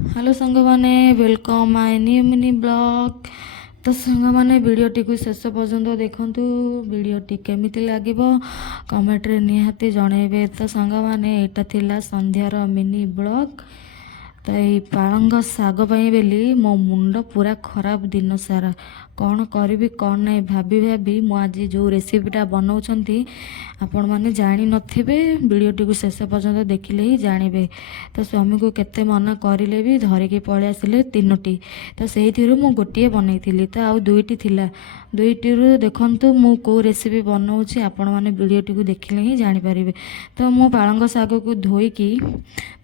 Hello सांग मैंने welcome my new mini blog. तो सांग मैंने वीडियोटी को शेष पर्यंत देखूँ वीडियोटी केमिति लगे कमेंट रे निहाती जनइबे। तो सांग मैंने यहाँ थिला संध्यार मिनी ब्लॉग। तो ये पालंग शाग बोली मो मुंड पूरा खराब दिन सारा कौन करी कौन नहीं भाभी भाभी मु आज जो रेसिपीटा बनाऊँच आपण मैंने जानी नथिबे वीडियोटी को शेष पर्यंत देखिले ही जानवे। तो स्वामी को केते मना करिले भी धरिकी पळि आसिले तीनोटी। तो से मु गोटे बनई तो आउ दुईटी थिला दुईटी देखंतु मु को रेसिपी बनाऊँची आपण मैंने वीडियोटी को देखिले ही जानीपारे। तो मो पालंग शाग को धोईकी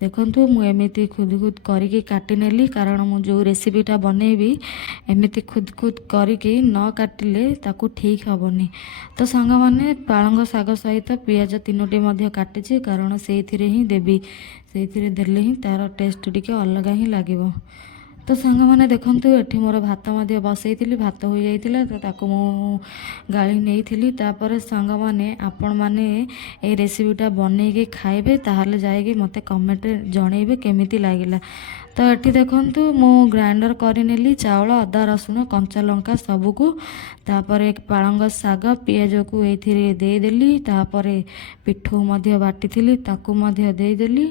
देखंतु मु एमिति खुद खुद करिकी काटी नेली कारण मु जो रेसिपीटा बनैबी एमिति खुद खुद करिकी न काटिले ताकू ठीक हबनी। तो सांग मैंने पालंग शाग सहित पियाज तीनोटी मध्य काटिची कारण से ही देवी से देले ही तार टेस्ट टिके अलग ही लगे। तो सांग मैंने देखंतु एठी मोर भात मध्य बसैतिली भात हो जाइतिला तो ताकू मु गाली नहीं थी। तापर सांग मैंने आपण मैंने ए रेसिपीटा बनैके खाइबे ताहले जाइके मते कमेंट जनइबे केमिति लागिला। तो ये देखंतु मु ग्राइंडर करनेली चाउल अदा रसुण कंचा लंका सबको तापर एक पालंग शाग पियाज को ये देदेली तापर पिठू मध्य बाटी ताकू मध्य देदेली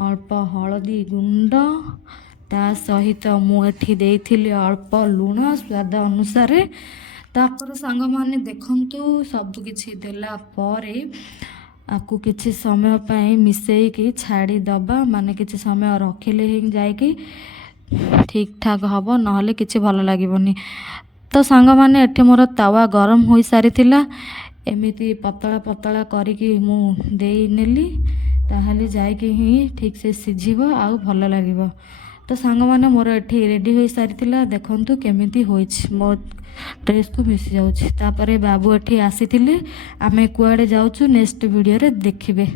अल्प हलदी गुंड ता सहित मुझे देइथिली अल्प लुण स्वाद अनुसार। तापर सांग माने देखंतु सब किछि देला परे आपको किसी समय पाई मिसेईकी छाड़ी दबा माने किसी समय रखिले ही जाइकी ठीक ठाक हम ना कि भल लगे। तो सांग माने एठी मोर तावा गरम हो सारी एमिति पतला पतला करिकी मु देई नेली ताहले जाइकी ही ठीक से सिझिबो आउ भल लागिबो। तो सांग माने मोर एठी रेडी हो सारी देखंतु केमिति होइछ मो ड्रेस को मिसी जाउछि। तापरे बाबू एठी आसीथिले आमे कुआडे जाउछु नेक्स्ट वीडियो रे देखिबे।